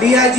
DIG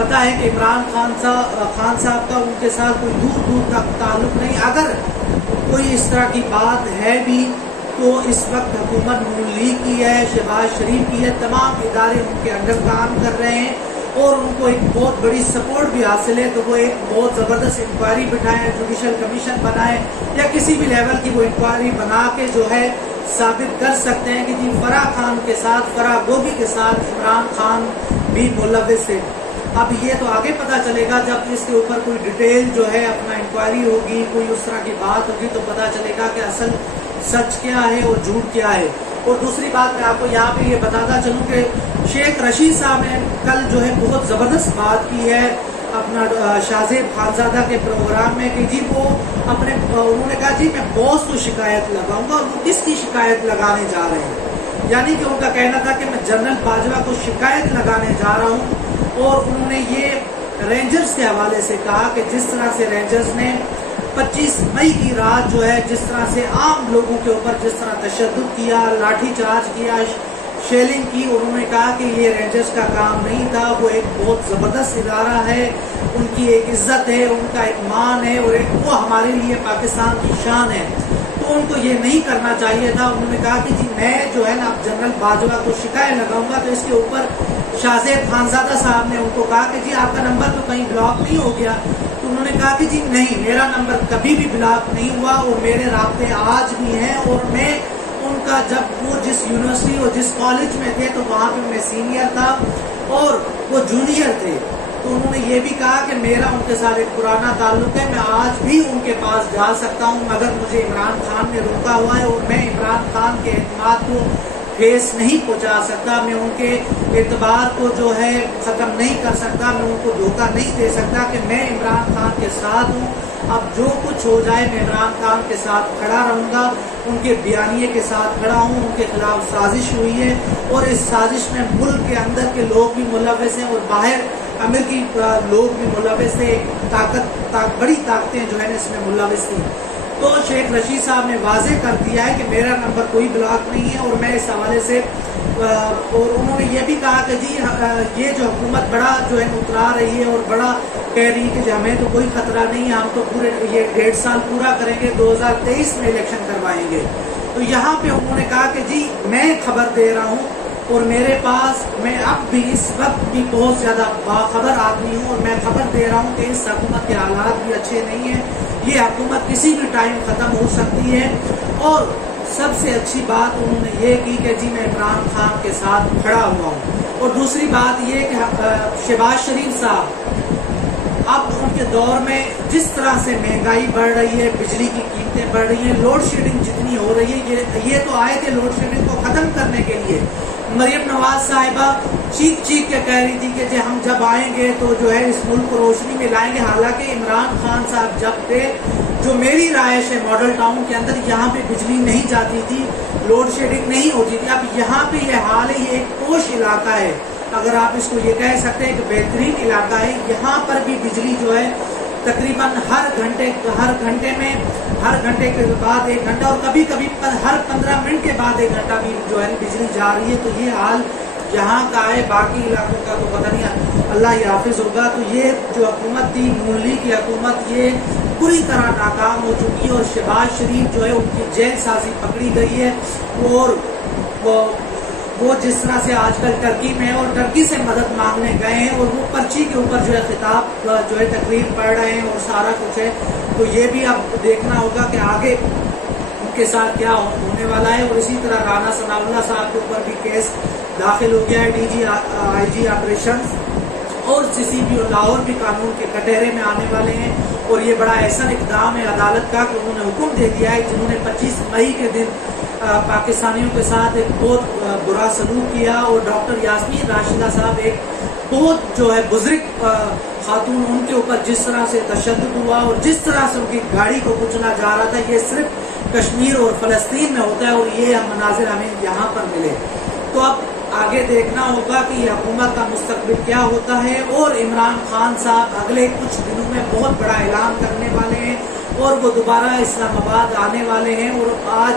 پتہ ہے کہ عمران خان صاحب کا ان کے ساتھ کوئی دور دور تک تعلق نہیں. اگر کوئی اس طرح کی بات ہے بھی تو اس وقت حکومت نون لیگ کی ہے, شہباز شریف کی ہے, تمام ادارے ان کے انڈر کام کر رہے ہیں اور ان کو ایک بہت بڑی سپورٹ بھی حاصل ہے. تو وہ ایک بہت زبردست انکوائری بٹھائیں, جوڈیشل کمیشن بنائیں یا کسی بھی لیول کی وہ انکوائری بنا کے جو ہے ثابت کر سکتے ہیں کہ جی فرح خان کے ساتھ, فرح گوگی کے ساتھ عمران خان بھی ملوث ہے. اب یہ تو آگے پتہ چلے گا جب اس کے اوپر کوئی ڈیٹیل جو ہے اپنا انکوائری ہوگی, کوئی اس طرح کی بات ہوگی تو پتہ چلے گا کہ اصل سچ کیا ہے اور جھوٹ کیا ہے. اور دوسری بات میں آپ کو یہاں پہ یہ بتاتا چلوں کہ شیخ رشید صاحب نے کل جو ہے بہت زبردست بات کی ہے اپنا شاہ زیب خانزادہ کے پروگرام میں کہ جی وہ اپنے انہوں نے کہا جی میں باس کو شکایت لگاؤں گا. اور وہ کس کی شکایت لگانے جا رہے ہیں؟ یعنی کہ ان کا کہنا تھا کہ میں جنرل باجوہ کو شکایت لگانے جا رہا ہوں. اور انہوں نے یہ رینجرز کے حوالے سے کہا کہ جس طرح سے رینجرز نے 25 مئی کی رات جو ہے جس طرح سے عام لوگوں کے اوپر جس طرح تشدد کیا, لاٹھی چارج کیا, شیلنگ کی, انہوں نے کہا کہ یہ رینجرز کا کام نہیں تھا. وہ ایک بہت زبردست ادارہ ہے, ان کی ایک عزت ہے, ان کا ایک مان ہے اور وہ ہمارے لیے پاکستان کی شان ہے. تو ان کو یہ نہیں کرنا چاہیے تھا. انہوں نے کہا کہ جی میں جو ہے نا جنرل باجوہ کو شکایت لگاؤں گا. تو اس کے اوپر شاہ زیب خانزادہ صاحب نے ان کو کہا کہ جی آپ کا نمبر تو کہیں بلاک نہیں ہو گیا؟ تو انہوں نے کہا کہ جی نہیں, میرا نمبر کبھی بھی بلاک نہیں ہوا اور میرے رابطے آج بھی ہیں. اور میں ان کا جب وہ جس یونیورسٹی اور جس کالج میں تھے تو وہاں پہ میں سینئر تھا اور وہ جونیئر تھے. تو انہوں نے یہ بھی کہا کہ میرا ان کے ساتھ ایک پرانا تعلق ہے, میں آج بھی ان کے پاس جا سکتا ہوں مگر مجھے عمران خان نے روکا ہوا ہے اور میں عمران خان کے اعتماد کو ٹھیس نہیں پہنچا سکتا, میں ان کے اعتبار کو جو ہے ختم نہیں کر سکتا, میں ان کو دھوکہ نہیں دے سکتا کہ میں عمران خان کے ساتھ ہوں. اب جو کچھ ہو جائے میں عمران خان کے ساتھ کھڑا رہوں گا, ان کے بیانیے کے ساتھ کھڑا ہوں. ان کے خلاف سازش ہوئی ہے اور اس سازش میں ملک کے اندر کے لوگ بھی ملوث ہیں اور باہر امریکی لوگ بھی ملوث تھے. بڑی طاقتیں جو ہے اس میں ملوث تھیں. تو شیخ رشید صاحب نے واضح کر دیا ہے کہ میرا نمبر کوئی بلاک نہیں ہے اور میں اس حوالے سے اور انہوں نے یہ بھی کہا کہ جی یہ جو حکومت بڑا جو ہے اترا رہی ہے اور بڑا کہہ رہی ہے کہ ہمیں تو کوئی خطرہ نہیں ہے, ہم تو پورے یہ 1.5 سال پورا کریں گے, 2023 میں الیکشن کروائیں گے. تو یہاں پہ انہوں نے کہا کہ جی میں خبر دے رہا ہوں اور میرے پاس میں اب بھی اس وقت بھی بہت زیادہ باخبر آدمی ہوں اور میں خبر دے رہا ہوں کہ اس حکومت کے حالات بھی اچھے نہیں ہیں, یہ حکومت کسی بھی ٹائم ختم ہو سکتی ہے. اور سب سے اچھی بات انہوں نے یہ کی کہ جی میں عمران خان کے ساتھ کھڑا ہوا ہوں. اور دوسری بات یہ کہ شہباز شریف صاحب اب ان کے دور میں جس طرح سے مہنگائی بڑھ رہی ہے, بجلی کی قیمتیں بڑھ رہی ہیں, لوڈ شیڈنگ جتنی ہو رہی ہے, یہ تو آئے تھے لوڈ شیڈنگ کو ختم کرنے کے لیے. مریم نواز صاحبہ چیخ کے کہہ رہی تھی کہ ہم جب آئیں گے تو جو ہے اس ملک کو روشنی میں لائیں گے. حالانکہ عمران خان صاحب جب تھے, جو میری رہائش ہے ماڈل ٹاؤن کے اندر, یہاں پہ بجلی نہیں جاتی تھی, لوڈ شیڈنگ نہیں ہوتی تھی. اب یہاں پہ یہ حال ہے, یہ ایک پوش علاقہ ہے, اگر آپ اس کو یہ کہہ سکتے ہیں کہ بہترین علاقہ ہے. یہاں پر بھی بجلی جو ہے تقریباً ہر گھنٹے کے بعد 1 گھنٹہ اور کبھی کبھی ہر 15 منٹ کے بعد 1 گھنٹہ بھی جو ہے بجلی جا رہی ہے. تو یہ حال یہاں کا ہے, باقی علاقوں کا تو پتہ نہیں, اللہ ہی حافظ ہوگا. تو یہ جو حکومت تھی نون لیگ کی حکومت, یہ پوری طرح ناکام ہو چکی ہے اور شہباز شریف جو ہے ان کی جیل سازی پکڑی گئی ہے. اور وہ جس طرح سے آج کل ٹرکی میں اور ٹرکی سے مدد مانگنے گئے ہیں اور وہ پرچی کے اوپر جو ہے خطاب جو ہے تقریر پڑھ رہے ہیں اور سارا کچھ ہے. تو یہ بھی اب دیکھنا ہوگا کہ آگے ان کے ساتھ کیا ہونے والا ہے. اور اسی طرح رانا ثناء اللہ صاحب کے اوپر بھی کیس داخل ہو گیا ہے, آئی جی آپریشن اور CCP اور لاہور بھی قانون کے کٹہرے میں آنے والے ہیں. اور یہ بڑا احسن اقدام ہے عدالت کا کہ انہوں نے حکم دے دیا ہے, جنہوں نے 25 مئی کے دن پاکستانیوں کے ساتھ ایک بہت برا سلوک کیا. اور ڈاکٹر یاسمین راشدہ صاحب ایک بہت جو ہے بزرگ خاتون, ان کے اوپر جس طرح سے تشدد ہوا اور جس طرح سے ان کی گاڑی کو کچلا جا رہا تھا, یہ صرف کشمیر اور فلسطین میں ہوتا ہے اور یہ مناظر ہمیں یہاں پر ملے. تو اب آگے دیکھنا ہوگا کہ یہ حکومت کا مستقبل کیا ہوتا ہے. اور عمران خان صاحب اگلے کچھ دنوں میں بہت بڑا اعلان کرنے والے ہیں اور وہ دوبارہ اسلام آباد آنے والے ہیں. اور آج